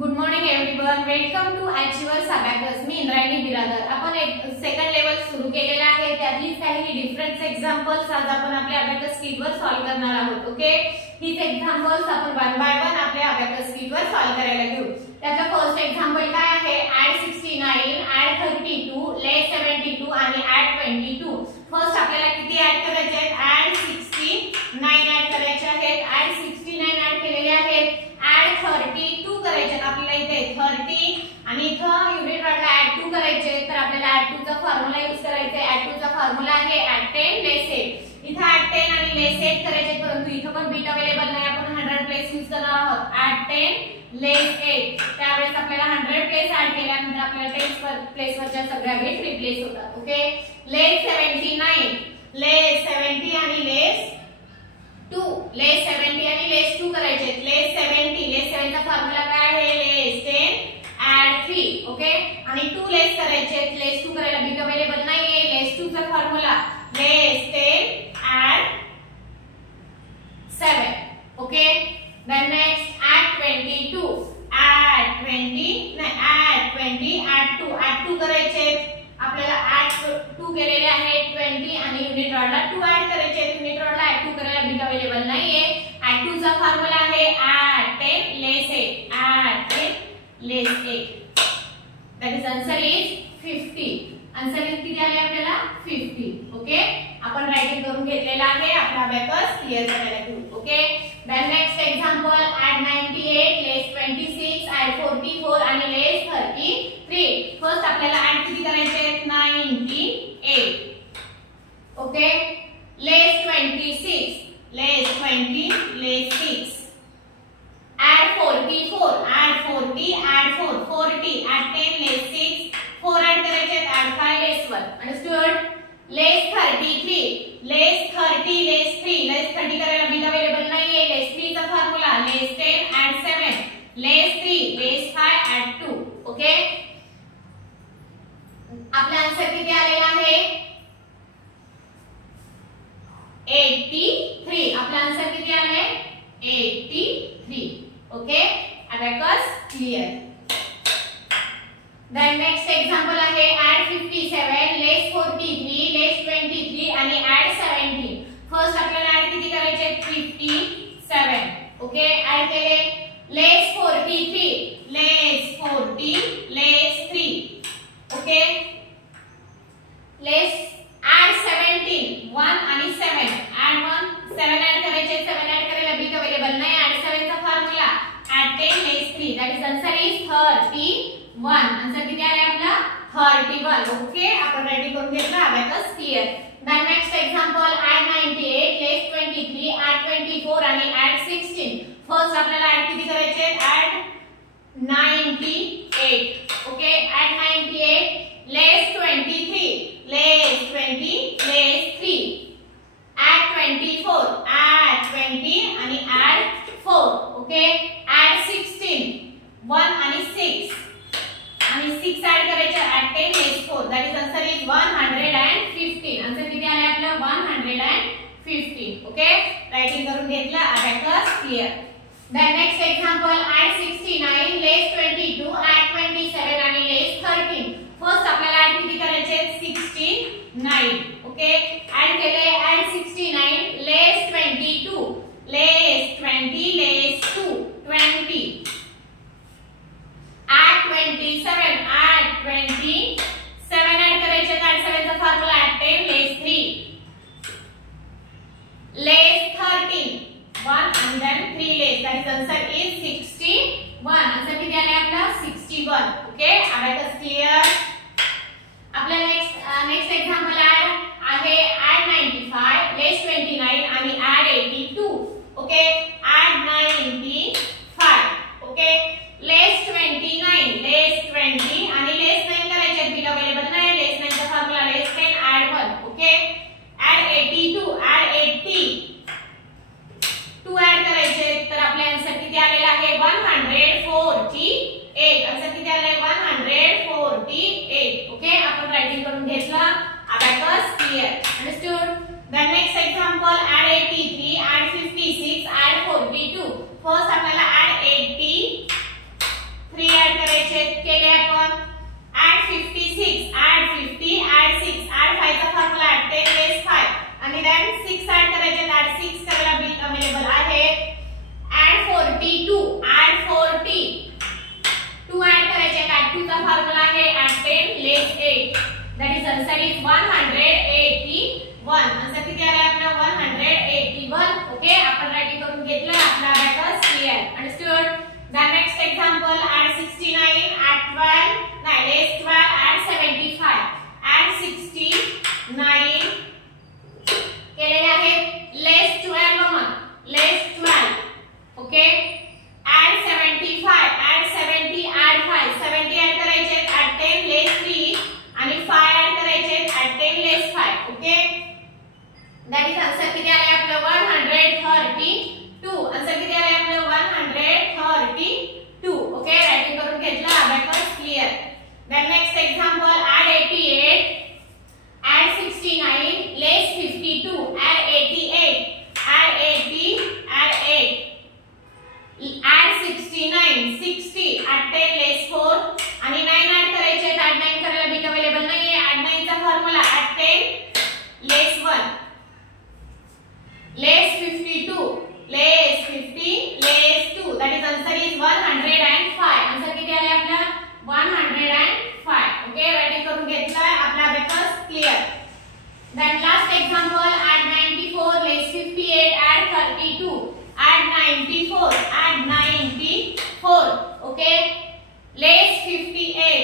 Good morning everyone, welcome to achievers abacus. मी इंद्रायणी बिरादर. आपण एक सेकंड लेवल सुरू केलेला आहे. त्यातलीच काही डिफरन्स एक्झाम्पल्स आज आपण आपल्या अबॅकस कीट वर सॉल्व्ह करणार आहोत. ओके, हीच एक्झाम्पल्स आपण वन बाय वन आपल्या अबॅकस कीट वर सॉल्व्ह करायला घेऊ. त्यातलं फर्स्ट एक्झाम्पल काय आहे? ऍड 69, ऍड 32, लेस 72 आणि ऍड 22. फर्स्ट आपल्याला किती ऍड करायचे आहेत? ऍड 69 ऍड करायचे आहेत. ऍड 69 ऍड केलेले आहेत. ऍड 32 करायचे. आपल्याला इथे 30 आणि इथं युनिट रॉडला ऍड 2 करायचे. तर आपल्याला ऍड 2 चा फॉर्म्युला यूज करायचा आहे. ऍड 2 चा फॉर्म्युला आहे ऍड 10 लेस 8. इथं ऍड 10 आणि लेस 8 करायचे, परंतु इथं पण बीट अवेलेबल नाही. आपण 100 प्लेस यूज करणार आहोत. ऍड 10 लेस 8. त्यावेळेस आपल्याला 100 प्लेस ऍड केल्यानंतर आपल्याला 10 प्लेस वरच्या सगळ्या बीट रिप्लेस होतात. ओके, लेस 79, लेस 70 आणि लेस 2. लेस 70 आणि लेस 2 करायचे. लेस 70, लेस 7 चा फॉर्म्युला काय आहे? लेस 10 ऍड 3. ओके, आणि 2 लेस करायचे. लेस 2 करायला बीट अवेलेबल नाहीये. लेस 2 चा formula less 10 add 7. Okay, then next add 22, add 20 नाही add 20 add 2. add 2 करायचे. आपल्याला add 2 केलेले आहे 20 आणि युनिट रॉडला 2 ऍड करायचे. युनिट रॉडला add 2 करायला बीट अवेलेबल नाहीये. add 2 चा फॉर्म्युला आहे add 10 less 8, add 10 less 8. that is answer is 50. Answer किती आले आपल्याला? 50. ओके, आपण रायटिंग करून घेतलेला आहे. आपला अबॅकस क्लियर करायला घेऊ. Okay, then next example add 98 less 26 add 44 आणि less 33. फर्स्ट आपल्याला ऍड किती करायचे आहेत? 98. Okay, less 26 less 20 less 6. add 44, add 40 add 4 40 add 10 less 6. 4 add करायचे आहेत. add 5 less 1. Understood? less 33 less 30 less 3. less 30 करायला बीट अवेलेबल नाहीये. less 3 चा फॉर्म्युला less 10 add 7 less 3 less 5 add 2. Okay, आपला आन्सर किती आलेला आहे? 83. आपला आन्सर किती आले? 83. Okay, abacus clear. then next example आहे add 57 less 43 less 23 आणि add 17. फर्स्ट आपल्याला ऍड किती करायचे? 57. ओके, ऍड केले. less 43 less 40 less 3. Okay, less add 17 1 आणि 7 add 1 7 ऍड करायचे. 7 ऍड करायला बीट अवेलेबल नाही. add 7 चा formula add 10 less 3. that is answer is 31. Answer किती आले आपला? 31. ओके, आपण रायटिंग करून घेतलं. Abacus clear. then next example add 98 less 23 add 24 आणि add 16. फर्स्ट आपल्याला ऍड किती करायचे? add 98. Okay, add 98 less 23 less 20 less 3. add 24 add 20 आणि add 4. ओके, add 16 1 आणि 6 आणि 6 ऍड करायचे. add 10 less 4. that is answer is 115. Answer किती आले आपलं? 115. ओके, रायटिंग करून घेतलं. Abacus clear. then next example add 69 less 22 add 27 आणि less 13. फर्स्ट आपल्याला ऍड किती करायचे? 69. ओके, ऍड केले. add 69 less 22 less 20 less 2 20. add 27 add 20 7 add करायचे. add 7 चा formula add 10 less 3 less 13 1 and then 3 less. that is answer is 61. Answer किती आले आपला? 61. Okay, abacus clear. आपला नेक्स्ट एक्झाम्पल आहे add 95 less 29 आणि add 82. Okay, add 95. Okay, less 29 less 20 आणि less 9 करायचे. बीट अवेलेबल नाही. less 9 चा फॉर्म्युला less 10 add 1. Okay, add 82 add 80 2 add करायचे. तर आपले आन्सर किती आलेला आहे? 148. आन्सर किती आले? 148. ओके, आपण रायटिंग करून घेतलं. Abacus clear. Understood? then next example add 83 add 56 add 42. First आपल्याला add 83 आन्सर इज 181. आन्सर किती आले आपला 181. ओके आपण रायटिंग करून घेतलं आपला abacus clear understood. The next example, add 69, add 12, less 12, add 75, add 69 केलेले आहेत less 12 मग less 12 okay add 75, add 70, add 5, 70 add करायचे add 10 less 3 आणि 5 add करायचे add 10 less 5 okay that is answer किती आले आपलं 132. आन्सर किती आले आपलं 132. ओके रायटिंग करून घेतलं abacus clear. then next example, add 88, add 69, less 52, add 88, add 80, add 8, add 69, 60, add 10 less 4 आणि 9 add करायचे add 9 करायला बिट अवेलेबल नाहीये add 9 चा formula add 10 less 1 less 52 less 50 less 2 that is answer is 105. Answer किती आले आपला 105. ओके रायटिंग करून घेतलाय आपला abacus clear. then last example, add 94, less 58, add 32, add 94, add 94 okay less 58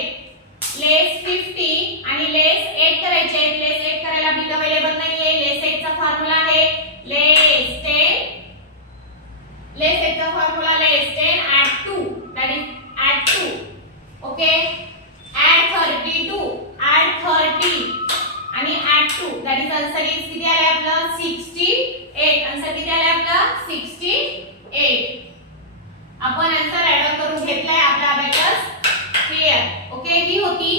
less 50 आणि less 8 करायचे less 8 करायला बिट अवेलेबल नाहीये less 8 चा फॉर्म्युला आहे less 10 less 8 चा फॉर्म्युला less 10 add 2 that is add 2 okay add 32 add 30 आणि add 2 that is answer is किती आले आपलं 68. आन्सर किती आले आपलं 68. आपण आन्सर ऍड करून घेतलाय आपला अबॅकस क्लिअर. ओके ही होती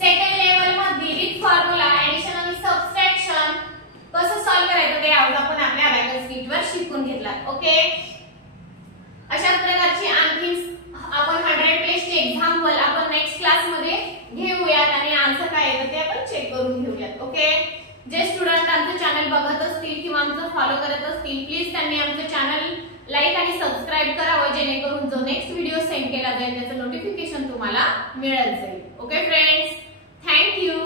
सेकंड लेवल मध्ये विथ फॉर्म्युला एडिशन आणि सबट्रॅक्शन कसं सॉल्व करायचं ते आज आपण आपल्या अबॅकस शीटवर शिकून घेतला. ओके अशा प्रकारची आणखी आपण 100 प्लेसचे एक्झाम्पल आपण नेक्स्ट क्लास मध्ये घेऊयात आणि आन्सर काय येतं ते आपण चेक करून घेऊयात. ओके जे स्टुडंट आमचं चॅनल बघत असतील किंवा आमचं फॉलो करत असतील प्लीज त्यांनी आमचं चॅनल लाईक आणि सबस्क्राइब करावं जेणेकरून जो नेक्स्ट व्हिडिओ सेंड केला जाईल त्याचं नोटिफिकेशन तुम्हाला मिळत जाईल. Okay friends thank you.